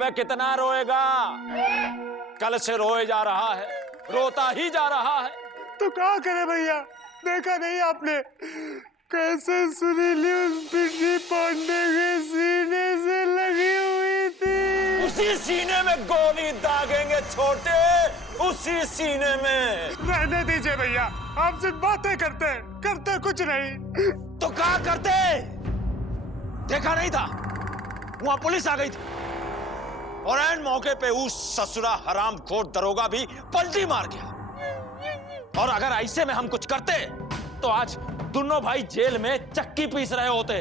अबे कितना रोएगा? कल से रोए जा रहा है, रोता ही जा रहा है। तो क्या करे भैया, देखा नहीं आपने कैसे सुरीली उस बिजी पांडे के सीने से लगी हुई थी? उसी सीने में गोली दागेंगे छोटे, उसी सीने में। रहने दीजिए भैया, आप सिर्फ बातें करते कुछ नहीं। तो क्या करते? देखा नहीं था वहां पुलिस आ गई थी और ऐन मौके पे उस ससुरा हरामखोर दरोगा भी पलटी मार गया। और अगर ऐसे में हम कुछ करते तो आज दोनों भाई जेल में चक्की पीस रहे होते।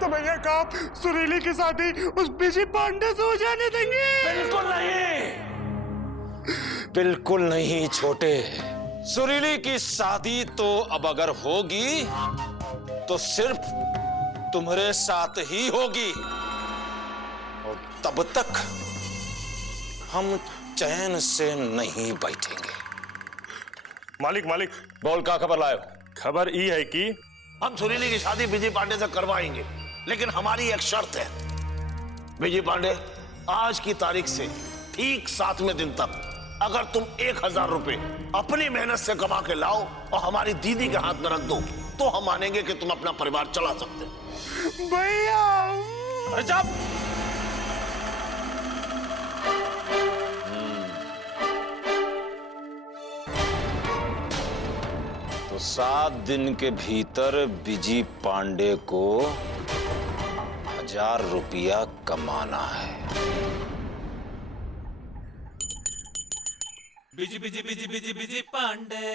तो भैया आप सुरीली की शादी उस बिजी पांडे से हो जाने देंगे? बिल्कुल नहीं, बिल्कुल नहीं छोटे। सुरीली की शादी तो अब अगर होगी तो सिर्फ तुम्हारे साथ ही होगी, और तब तक हम चैन से नहीं बैठेंगे। मालिक बोल, क्या खबर लाए हो? खबर ये है कि हम सुरीली की शादी विजय पांडे से करवाएंगे, लेकिन हमारी एक शर्त है। विजय पांडे, आज की तारीख से ठीक 7वें दिन तक अगर तुम 1000 रुपए अपनी मेहनत से कमा के लाओ और हमारी दीदी के हाथ में रख दो तो हम मानेंगे कि तुम अपना परिवार चला सकते हो। भैया अरे जब तो 7 दिन के भीतर विजय पांडे को 1000 रुपया कमाना है। Busy busy busy busy busy Pandey.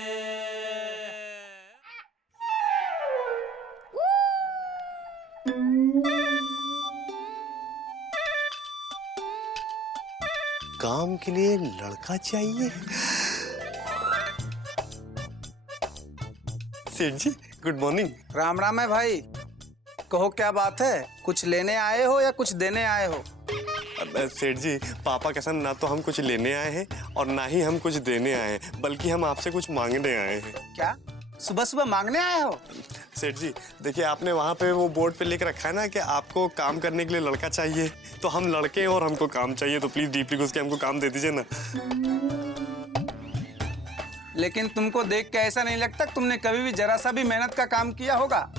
काम के लिए लड़का चाहिए। सेठ जी गुड मॉर्निंग। राम राम है भाई, कहो क्या बात है? कुछ लेने आए हो या कुछ देने आए हो? सेठ जी पापा कसम, ना तो हम कुछ लेने आए हैं और ना ही हम कुछ देने आए हैं, बल्कि हम आपसे कुछ मांगने आए हैं। क्या सुबह सुबह मांगने आए हो? सेठ जी देखिए, आपने वहाँ पे वो बोर्ड पे लिख रखा है ना कि आपको काम करने के लिए लड़का चाहिए, तो हम लड़के हैं और हमको काम चाहिए, तो प्लीज डीपली घुस के हमको काम दे दीजिए ना। लेकिन तुमको देख के ऐसा नहीं लगता तुमने कभी भी जरा सा भी मेहनत का काम किया होगा?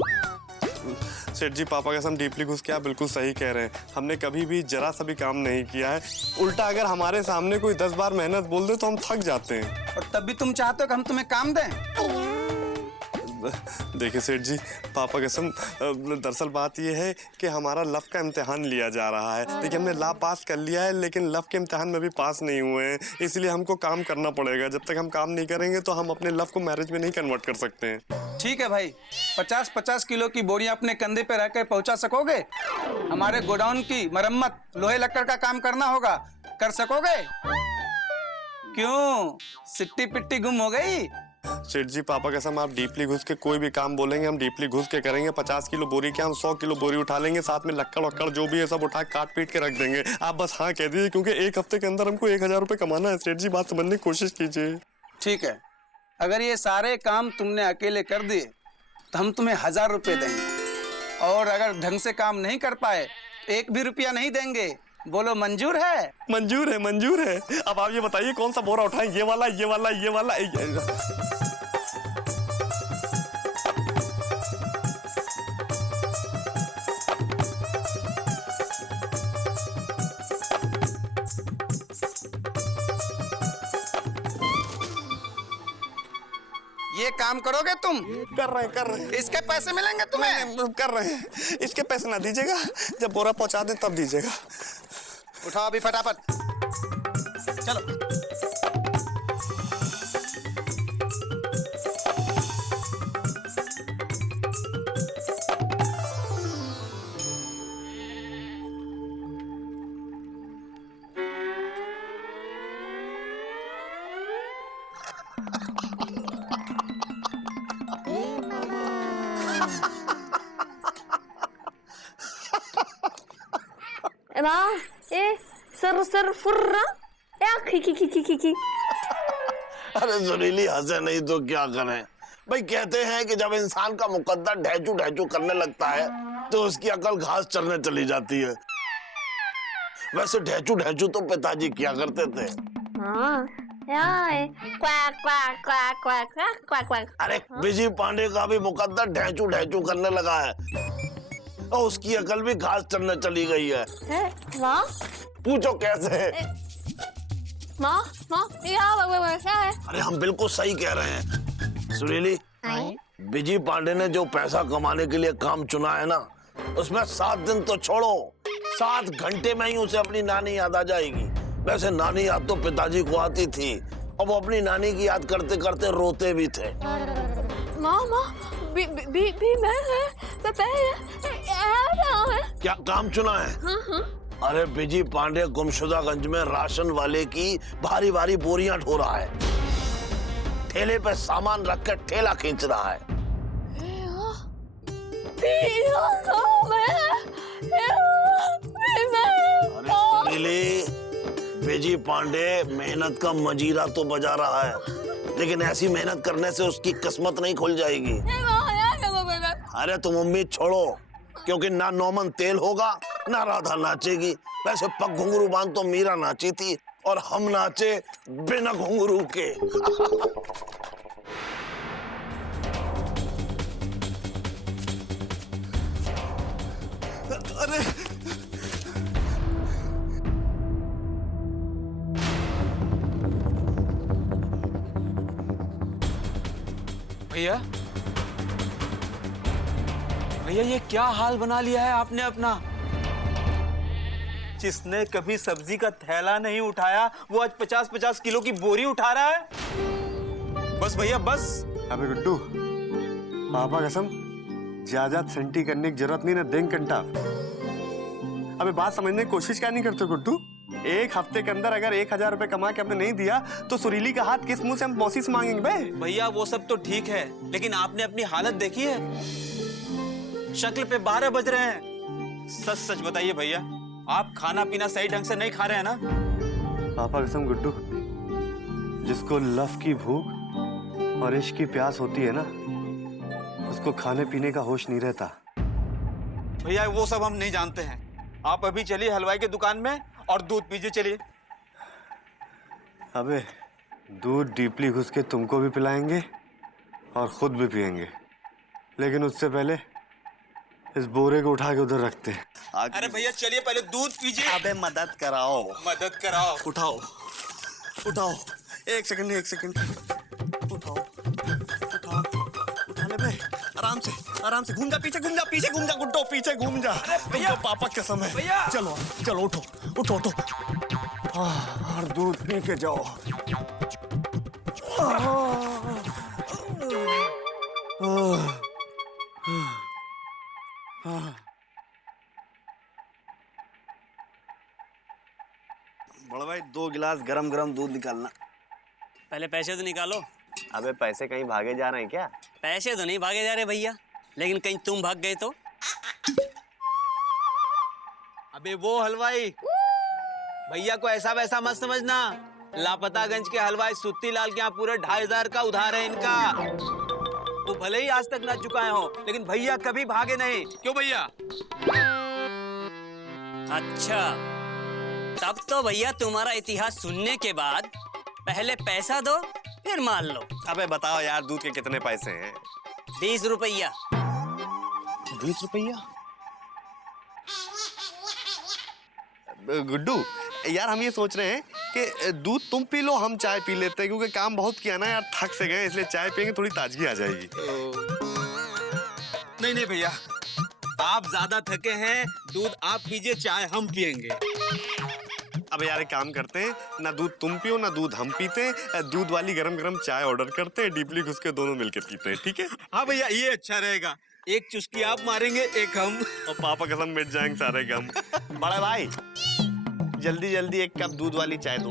सेठ जी पापा कसम डीपली घुस के आप बिल्कुल सही कह रहे हैं, हमने कभी भी जरा सा भी काम नहीं किया है। उल्टा अगर हमारे सामने कोई 10 बार मेहनत बोल दे तो हम थक जाते हैं। और तब भी तुम चाहते हो कि हम तुम्हें काम दें? देखिए सेठ जी पापा कसम, दरअसल बात यह है कि हमारा लव का इम्तिहान लिया जा रहा है। देखिए हमने ला पास कर लिया है, लेकिन लव के इम्तिहान में भी पास नहीं हुए हैं, इसलिए हमको काम करना पड़ेगा। जब तक हम काम नहीं करेंगे तो हम अपने लव को मैरिज में नहीं कन्वर्ट कर सकते हैं। ठीक है भाई, 50-50 किलो की बोरियां अपने कंधे पे रखकर पहुंचा सकोगे? हमारे गोडाउन की मरम्मत, लोहे लक्कड़ का काम करना होगा, कर सकोगे? क्यों सिट्टी पिट्टी गुम हो गई? सेठ जी पापा कसम, आप डीपली घुस के कोई भी काम बोलेंगे हम डीपली घुस के करेंगे। 50 किलो बोरी क्या, हम 100 किलो बोरी उठा लेंगे, साथ में लक्कड़ वक्कड़ जो भी है सब उठा काट पीट के रख देंगे। आप बस हाँ कह दीजिए, क्योंकि 1 हफ्ते के अंदर हमको 1000 रुपये कमाना है। सेठ जी बात समझने की कोशिश कीजिए। ठीक है, अगर ये सारे काम तुमने अकेले कर दिए तो हम तुम्हें 1000 रुपये देंगे, और अगर ढंग से काम नहीं कर पाए 1 भी रुपया नहीं देंगे। बोलो मंजूर है? मंजूर है, मंजूर है। अब आप ये बताइए कौन सा बोरा उठाएं, ये वाला ये वाला ये वाला? ये काम करोगे तुम? कर रहे हैं। इसके पैसे मिलेंगे तुम्हें? कर रहे हैं। इसके पैसे ना दीजिएगा, जब बोरा पहुंचा दें तब दीजिएगा। उठाओ अभी फटाफट, चलो। ए सर फुर्रा या खी। अरे सुरीली हंसे नहीं तो क्या करें भाई। कहते हैं कि जब इंसान का मुकद्दर ढहचू करने लगता है तो उसकी अकल घास चरने चली जाती है। वैसे ढेचू ढेचू तो पिताजी किया करते थे। हाँ quack quack quack quack quack quack quack. अरे बिजी पांडे का भी मुकद्दर ढेचू ढेचू करने लगा है और उसकी अकल भी घास चढ़ने चली गई है। माँ पूछो कैसे? माँ माँ ये क्या है? अरे हम बिल्कुल सही कह रहे हैं सुरीली। बिजी पांडे ने जो पैसा कमाने के लिए काम चुना है ना, उसमें 7 दिन तो छोड़ो, 7 घंटे में ही उसे अपनी नानी याद आ जाएगी। वैसे नानी याद तो पिताजी को आती थी और वो अपनी नानी की याद करते करते रोते भी थे। माँ भी मैं है क्या काम चुना है? अरे बिजी पांडे गुमशुदागंज में राशन वाले की भारी भारी बोरियां ढो रहा है, ठेले पे सामान रख कर ठेला खींच रहा है। अरे सुनीली, बिजी पांडे मेहनत का मजीरा तो बजा रहा है, लेकिन ऐसी मेहनत करने से उसकी किस्मत नहीं खुल जाएगी। अरे तुम उम्मीद छोड़ो, क्योंकि ना नौमन तेल होगा ना राधा नाचेगी। वैसे पग घुंघरू बांध तो मीरा नाची थी और हम नाचे बिना घुंघरू के। अरे भैया भैया ये क्या हाल बना लिया है आपने अपना। जिसने कभी सब्जी का थैला नहीं उठाया वो आज 50-50 किलो की बोरी उठा रहा है। बस भैया बस। अबे गुड्डू, पापा कसम ज्यादा सेंटी करने की जरूरत नहीं ना, देंग कंटा। अबे बात समझने की कोशिश क्या नहीं करते गुड्डू? एक हफ्ते के अंदर अगर 1000 रुपए कमा के हमने नहीं दिया तो सुरीली का हाथ किस मुंह से हम मौसी से मांगेंगे बे? भैया वो सब तो ठीक है, लेकिन आपने अपनी हालत देखी है? शक्ल पे 12 बज रहे हैं। सच सच बताइए भैया, आप खाना पीना सही ढंग से नहीं खा रहे हैं ना? पापा कसम गुड्डू, जिसको लव की भूख और इश्क की प्यास होती है ना, उसको खाने पीने का होश नहीं रहता। भैया वो सब हम नहीं जानते हैं। आप अभी चलिए हलवाई की दुकान में और दूध पीजिए, चलिए। अबे दूध डीपली घुस के तुमको भी पिलाएंगे और खुद भी पिएंगे, लेकिन उससे पहले इस बोरे को उठा के उधर रखते हैं। अरे भैया चलिए पहले दूध पीजिए। अबे मदद कराओ। मदद कराओ। उठाओ उठाओ, एक सेकंड उठाओ उठाओ, उठा ले बे, आराम से घूम जा, पीछे घूम जा गुड्डो, पीछे घूम जा। भैया पापा कसम है। भैया चलो उठो और दूध पी के जाओ। बड़ा भाई 2 गिलास गरम गरम दूध निकालना। पहले पैसे तो निकालो। अबे पैसे कहीं भागे जा रहे हैं क्या? पैसे तो नहीं भागे जा रहे भैया, लेकिन कहीं तुम भाग गए तो? अबे वो हलवाई, भैया को ऐसा वैसा मत समझना। लापतागंज के हलवाई सुत्ती लाल के यहाँ पूरे 2500 का उधार है इनका। वो भले ही आज तक ना चुकाए हो, लेकिन भैया कभी भागे नहीं। क्यों भैया? अच्छा, तब तो भैया तुम्हारा इतिहास सुनने के बाद पहले पैसा दो फिर मान लो। अबे बताओ यार, दूध के कितने पैसे हैं? 20 रुपया। 20 रुपया? गुड्डू यार, हम ये सोच रहे हैं कि दूध तुम पी लो, हम चाय पी लेते हैं, क्योंकि काम बहुत किया ना यार, थक से गए, इसलिए चाय पियेंगे, थोड़ी ताजगी आ जाएगी। नहीं भैया, आप ज्यादा थके हैं, दूध आप पीजिए, चाय हम पियेंगे। अब यार एक काम करते हैं, ना दूध तुम पियो ना दूध हम पीते हैं, दूध वाली गरम गरम चाय ऑर्डर करते हैं, डीपली घुस के दोनों मिलके पीते हैं, ठीक है? हाँ भैया, ये अच्छा रहेगा। एक चुस्की आप मारेंगे, एक हम। और पापा कसम मिट जाएंगे सारे गम। बड़ा भाई जल्दी जल्दी 1 कप दूध वाली चाय दो।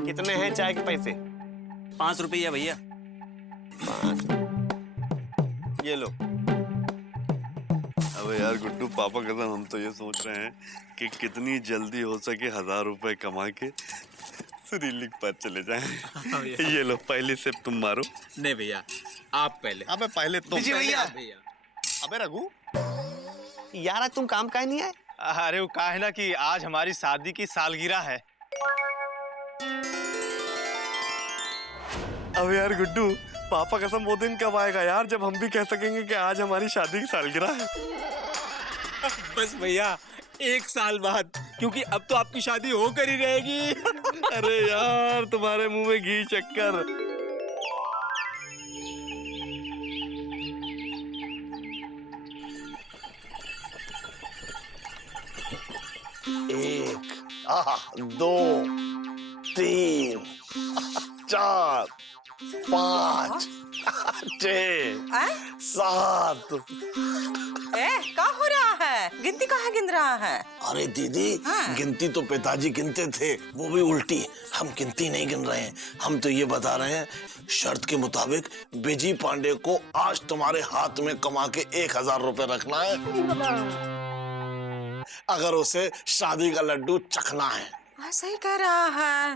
कितने हैं चाय के पैसे? 5 रुपया भैया। 5। ये लो। अबे यार गुड्डू, पापा कसम हम तो ये सोच रहे हैं कि कितनी जल्दी हो सके 1000 रुपए कमा के सुरीली के पास चले जाएं। ये लो, पहली सिप तुम मारो। नहीं भैया, आप पहले। अबे पहले तुम। भैया। अबे रघु यार, आज तुम काम काहे नहीं आए? अरे वो कहा है ना कि आज हमारी शादी की सालगिरह है। अब यार गुड्डू, पापा कसम वो दिन कब आएगा यार जब हम भी कह सकेंगे कि आज हमारी शादी की सालगिरह है? बस भैया 1 साल बाद, क्योंकि अब तो आपकी शादी होकर ही रहेगी। अरे यार तुम्हारे मुंह में घी चक्कर। एक, 2, 3, 4, 5, 6, 7। क्या हो रहा है? गिनती कहाँ गिन रहा है? अरे दीदी, गिनती तो पिताजी गिनते थे, वो भी उल्टी। हम गिनती नहीं गिन रहे हैं, हम तो ये बता रहे हैं शर्त के मुताबिक बिजी पांडे को आज तुम्हारे हाथ में कमा के 1000 रुपए रखना है, अगर उसे शादी का लड्डू चखना है। सही कह रहा है।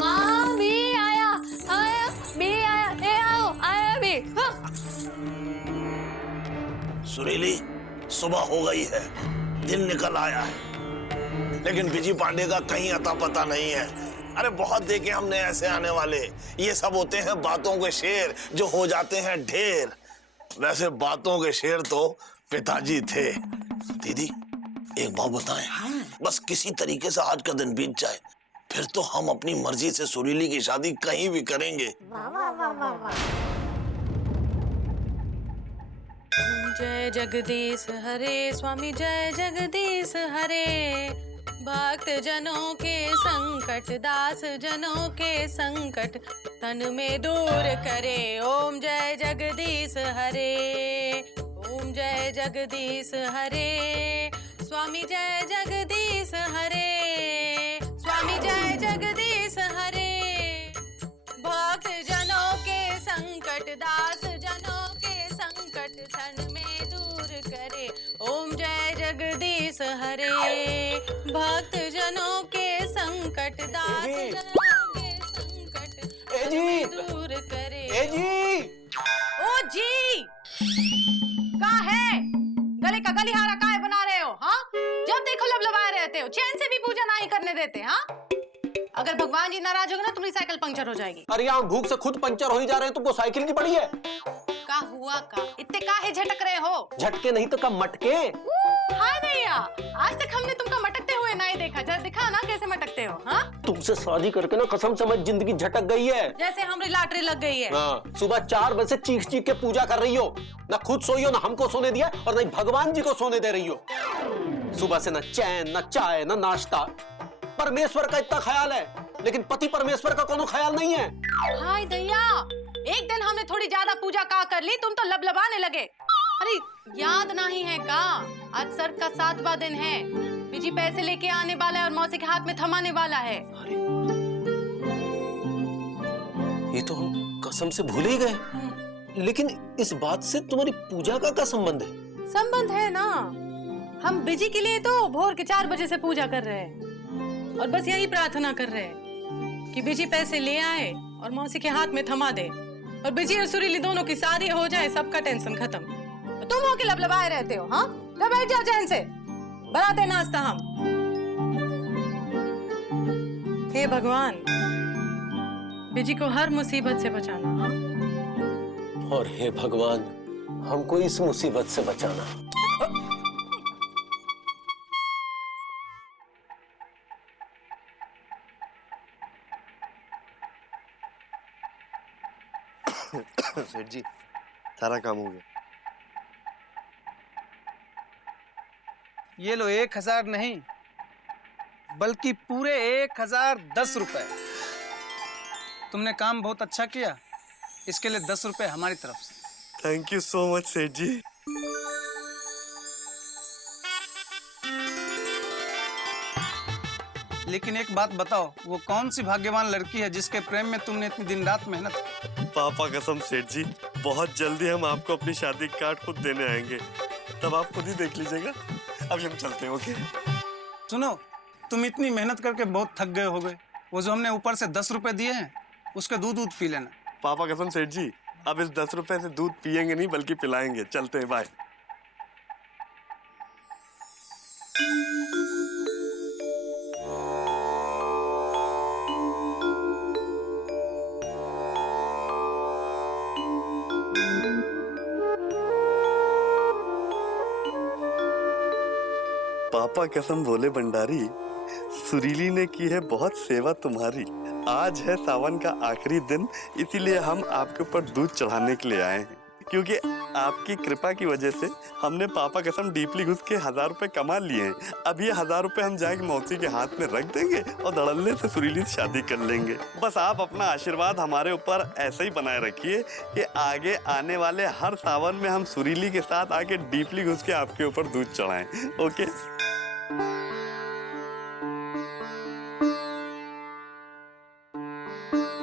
हाँ, भी आया, भी आया, ए आओ, आया भी। हाँ। सुरीली, सुबह हो गई है, दिन निकल आया है, लेकिन बिजी पांडे का कहीं अता पता नहीं है। अरे बहुत देखे हमने ऐसे आने वाले, ये सब होते हैं बातों के शेर जो हो जाते हैं ढेर। वैसे बातों के शेर तो पिताजी थे। दीदी एक बात बताएं, बस किसी तरीके से आज का दिन बीत जाए, फिर तो हम अपनी मर्जी से सुरीली की शादी कहीं भी करेंगे। जय जगदीश हरे स्वामी, जय जगदीश हरे। भक्त जनों के संकट, दास जनों के संकट तन में दूर करे। ओम जय जगदीश हरे, ओम जय जगदीश हरे। स्वामी जय जगदीश हरे, स्वामी जय जगदीश हरे। भक्त जनों के संकट, दास जनों के संकट तन में दूर करे। ओम जय जगदीश हरे। भक्त जनों के संकट, दास जनों के संकट तन में दूर करे। ओ जी, का है? गले का गलिहारा काहे बना रहे हो? हाँ, जब देखो लबलबाए रहते हो, चैन से भी पूजा नहीं करने देते। हाँ, अगर भगवान जी नाराज होंगे ना, तुम्हारी साइकिल पंक्चर हो जाएगी। अरे यहाँ भूख से खुद पंचर हो ही जा रहे हैं, तुमको साइकिल की पड़ी है? का हुआ का? इतने काहे झटक रहे हो? झटके नहीं तो कब मटके। हाय दैया, आज तक हमने तुमको मटकते हुए नहीं देखा। जरा दिखा ना कैसे मटकते हो। हाँ, तुमसे शादी करके ना कसम समझ जिंदगी झटक गई है। जैसे हमारी लॉटरी लग गई है। हाँ, सुबह 4 बजे से चीख चीख के पूजा कर रही हो, ना खुद सोई हो, ना हमको सोने दिया, और ना भगवान जी को सोने दे रही हो। सुबह से न चैन, न चाय, न नाश्ता। परमेश्वर का इतना ख्याल है, लेकिन पति परमेश्वर का कोनो ख्याल नहीं है। हाय दैया, एक दिन हमने थोड़ी ज्यादा पूजा का कर ली, तुम तो लबलबाने लगे। अरे याद नहीं है का? आज सर का 7वां दिन है। बिजी पैसे लेके आने वाला है और मौसी के हाथ में थमाने वाला है। अरे ये तो हम कसम से भूल ही गए। लेकिन इस बात से तुम्हारी पूजा का क्या संबंध है? संबंध है ना, हम बिजी के लिए तो भोर के 4 बजे से पूजा कर रहे हैं, और बस यही प्रार्थना कर रहे हैं कि बिजी पैसे ले आए और मौसी के हाथ में थमा दे, और बिजी और सुरीली दोनों की शादी हो जाए, सबका टेंशन खत्म। तुम हो के लबलबाए रहते हो। हाँ, तो बैठ जाओ चैन से, बनाते नाश्ता हम। हे भगवान, बिजी को हर मुसीबत से बचाना। हाँ? और हे भगवान, हमको इस मुसीबत से बचाना। सेठ जी, सारा काम हो गया। ये लो 1000 नहीं, बल्कि पूरे 1010 रुपए। तुमने काम बहुत अच्छा किया, इसके लिए 10 रुपए हमारी तरफ से। थैंक यू सो मच सेठ जी। लेकिन एक बात बताओ, वो कौन सी भाग्यवान लड़की है जिसके प्रेम में तुमने इतनी दिन रात मेहनत की? पापा कसम सेठ जी, बहुत जल्दी हम आपको अपनी शादी का कार्ड खुद देने आएंगे, तब आप खुद ही देख लीजिएगा। अभी हम चलते हैं, ओके? सुनो, तुम इतनी मेहनत करके बहुत थक गए हो गए। वो जो हमने ऊपर से 10 रुपए दिए हैं, उसके दूध पी लेना। पापा कसम सेठ जी, अब इस 10 रुपए से दूध पियेंगे नहीं बल्कि पिलाएंगे। चलते हैं, बाय। पापा कसम भोले भंडारी, सुरीली ने की है बहुत सेवा तुम्हारी। आज है सावन का आखिरी दिन, इसीलिए हम आपके ऊपर दूध चढ़ाने के लिए आए हैं, क्योंकि आपकी कृपा की वजह से हमने पापा कसम डीपली घुस के 1000 रुपए कमा लिए हैं। अब ये 1000 रुपए हम जाके मौसी के हाथ में रख देंगे और धड़ल्ले से सुरीली से शादी कर लेंगे। बस आप अपना आशीर्वाद हमारे ऊपर ऐसे ही बनाए रखिए कि आगे आने वाले हर सावन में हम सुरीली के साथ आके डीपली घुस के आपके ऊपर दूध चढ़ाएं। ओके।